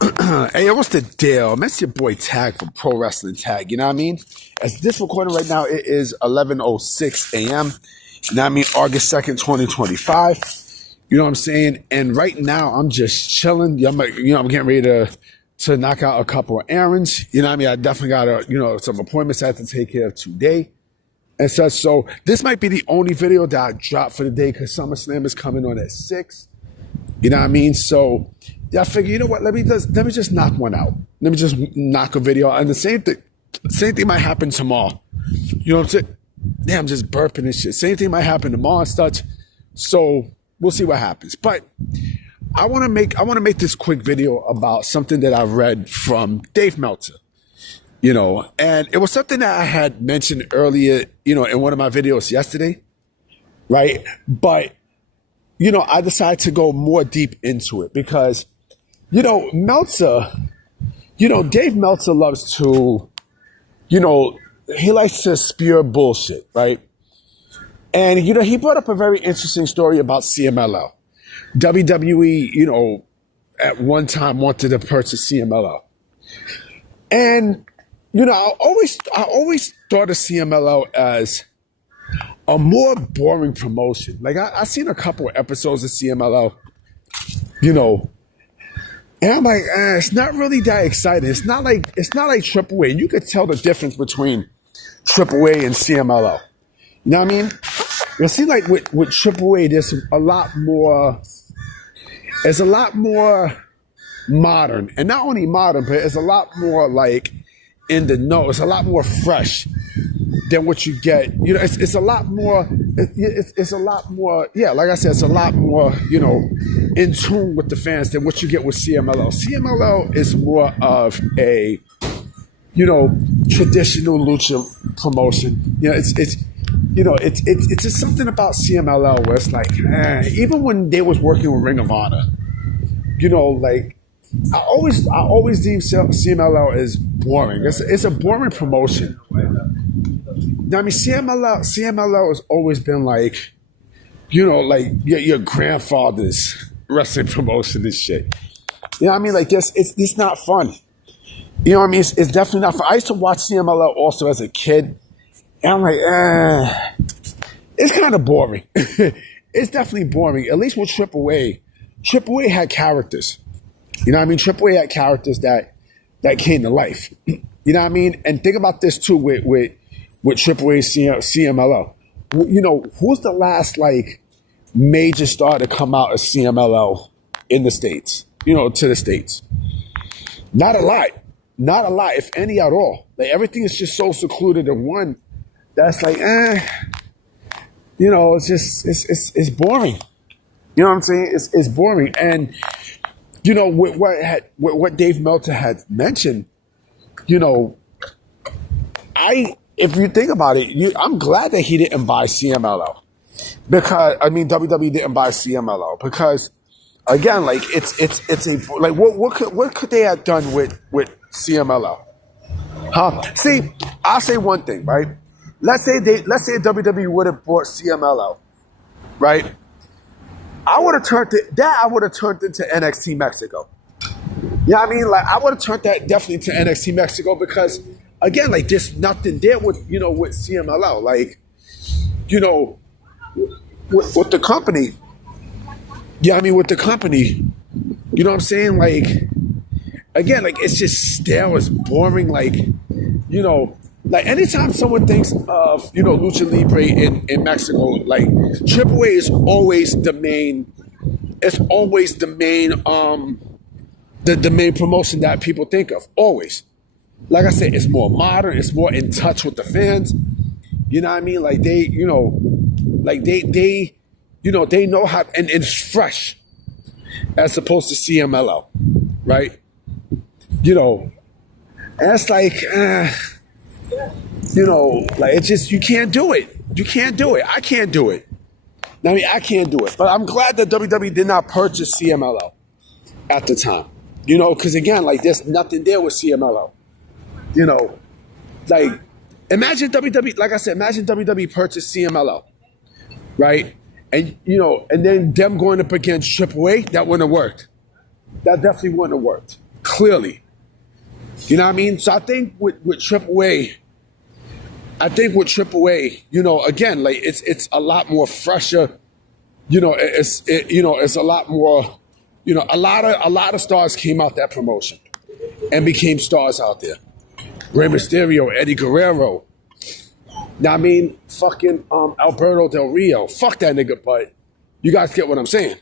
Hey, what's the deal? Man, it's your boy Tag from Pro Wrestling Tag. You know what I mean? As this recording right now, it is 11:06 a.m. You know what I mean? August 2nd, 2025. You know what I'm saying? And right now, I'm just chilling. I'm getting ready to knock out a couple of errands. You know what I mean? I definitely got some appointments I have to take care of today and such. So this might be the only video that I drop for the day because SummerSlam is coming on at 6. You know what I mean? So yeah, I figure, you know what? Let me just knock one out. Let me just knock a video out. And the same thing might happen tomorrow. You know what I'm saying? Yeah, I'm just burping and shit. Same thing might happen tomorrow and such. So we'll see what happens. But I want to make this quick video about something that I read from Dave Meltzer. You know, and it was something that I had mentioned earlier, you know, in one of my videos yesterday, right? But you know, I decided to go more deep into it because, you know, Dave Meltzer loves to, you know, he likes to spew bullshit, right? And, you know, he brought up a very interesting story about CMLL. WWE, you know, at one time wanted to purchase CMLL. And, you know, I always thought of CMLL as a more boring promotion. Like I seen a couple of episodes of CMLL, you know, and I'm like, it's not really that exciting. It's not like AAA. You could tell the difference between AAA and CMLL. You know what I mean? You'll see, like with AAA, there's a lot more. It's a lot more modern, and not only modern, but it's a lot more like in the know. It's a lot more fresh than what you get. You know, it's a lot more, it's a lot more, yeah, like I said, it's a lot more, you know, in tune with the fans than what you get with CMLL. CMLL is more of a, you know, traditional lucha promotion. You know, it's just something about CMLL where it's like, even when they was working with Ring of Honor, you know, like, I always deem CMLL as boring. It's a boring promotion. Now, I mean, CMLL has always been like, you know, like your grandfather's wrestling promotion and shit. You know what I mean? Like it's not fun. You know what I mean? It's definitely not fun. I used to watch CMLL also as a kid, and I'm like, it's kind of boring. It's definitely boring. At least with AAA. AAA had characters. You know what I mean? AAA had characters that came to life. You know what I mean? And think about this too with AAA CMLL. You know, who's the last like major star to come out of CMLL in the States? You know, to the States. Not a lot. Not a lot, if any at all. Like everything is just so secluded in one that's like, you know, it's just it's boring. You know what I'm saying? It's boring. And you know, what Dave Meltzer had mentioned, you know, if you think about it, I'm glad that he didn't buy CMLL because, I mean, WWE didn't buy CMLL because, again, like it's a, like what could they have done with CMLL? Huh? See, I'll say one thing, right? Let's say WWE would have bought CMLL, right? I would have turned into NXT Mexico. You know what I mean? Like I would have turned that definitely to NXT Mexico because again, like there's nothing there with CMLL. Like, you know, with the company. Yeah, I mean with the company, you know what I'm saying? Like again, like it's just stale, it's boring, like, you know. Like anytime someone thinks of, you know, Lucha Libre in Mexico, like AAA is always the main. It's always the main the main promotion that people think of. Always. Like I said, it's more modern. It's more in touch with the fans. You know what I mean? Like they, you know, like they you know, they know how, and it's fresh as opposed to CMLL, right? You know, and it's like. You know, like it's just, you can't do it. You can't do it. I can't do it. I mean, I can't do it. But I'm glad that WWE did not purchase CMLL at the time. You know, because again, like there's nothing there with CMLL. You know, like imagine WWE, like I said, imagine WWE purchased CMLL, right? And, you know, and then them going up against AAA, that wouldn't have worked. That definitely wouldn't have worked. clearly. You know what I mean? So I think with AAA, you know, again, like it's a lot more fresher. You know, it's a lot more. You know, a lot of stars came out that promotion and became stars out there. Rey Mysterio, Eddie Guerrero. Now I mean, fucking Alberto Del Rio. Fuck that nigga, but you guys get what I'm saying,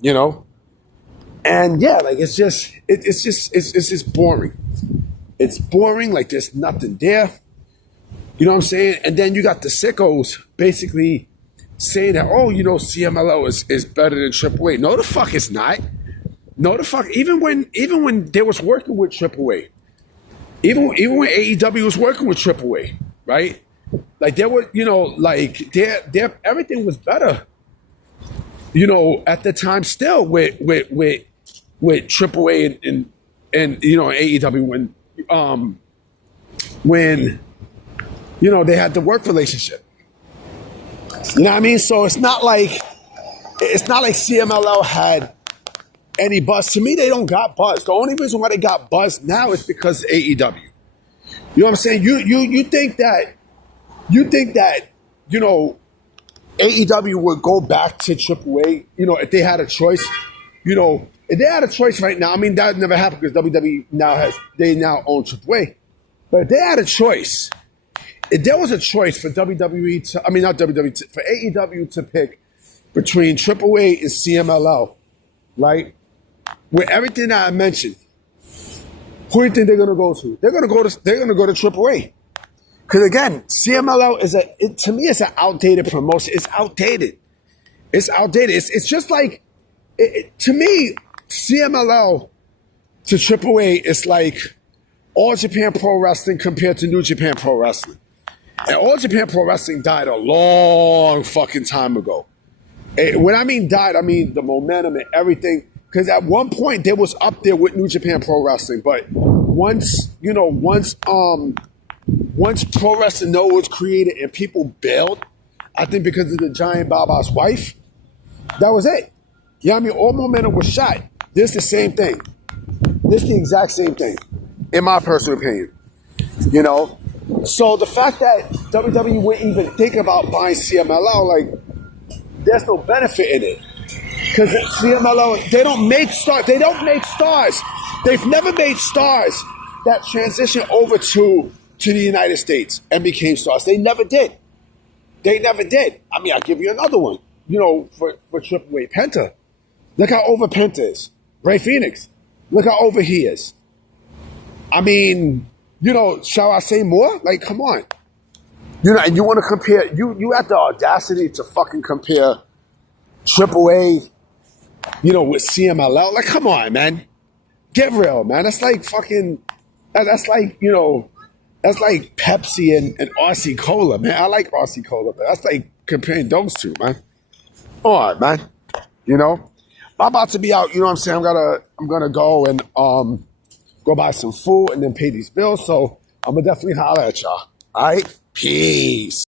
you know. And yeah, like it's just boring. It's boring. Like there's nothing there. You know what I'm saying? And then you got the sickos basically saying that, oh, you know, CMLL is better than AAA. No, the fuck it's not. No, the fuck. Even when they was working with AAA, even when AEW was working with AAA, right? Like there were, you know, like their everything was better. You know, at the time, still with AAA and you know AEW when you know they had the work relationship. You know what I mean? So it's not like CMLL had any buzz. To me, they don't got buzz. The only reason why they got buzz now is because of AEW. You know what I'm saying? You think that you know AEW would go back to AAA, you know, if they had a choice, you know, if they had a choice right now, I mean, that would never happen because WWE now own AAA. But if they had a choice, if there was a choice for WWE to, I mean, not WWE, for AEW to pick between AAA and CMLL, right? With everything that I mentioned, who do you think they're going to go to? They're going to go to AAA. Because again, CMLL to me, it's an outdated promotion. It's outdated. It's just like, to me, CMLL to AAA is like All Japan Pro Wrestling compared to New Japan Pro Wrestling. And All Japan Pro Wrestling died a long fucking time ago. When I mean died, I mean the momentum and everything. Because at one point, they was up there with New Japan Pro Wrestling. But once Pro Wrestling No was created and people bailed, I think because of the Giant Baba's wife, that was it. You know what I mean? All momentum was shot. This is the same thing. This is the exact same thing, in my personal opinion. You know? So the fact that WWE wouldn't even think about buying CMLL, like, there's no benefit in it. Because CMLL, they don't make stars. They've never made stars that transition over to the United States and became stars. They never did. I mean, I'll give you another one. You know, for AAA, Penta. Look how over Penta is. Ray Phoenix. Look how over he is. I mean, you know, shall I say more? Like, come on. You know, and you want to compare, you have the audacity to fucking compare AAA, you know, with CMLL. Like, come on, man. Get real, man. That's like fucking, that's like, you know, that's like Pepsi and Aussie Cola, man. I like Aussie Cola, but that's like comparing those two, man. All right, man. You know, I'm about to be out. You know what I'm saying? I'm gonna go and go buy some food and then pay these bills. So I'm gonna definitely holler at y'all. All right, peace.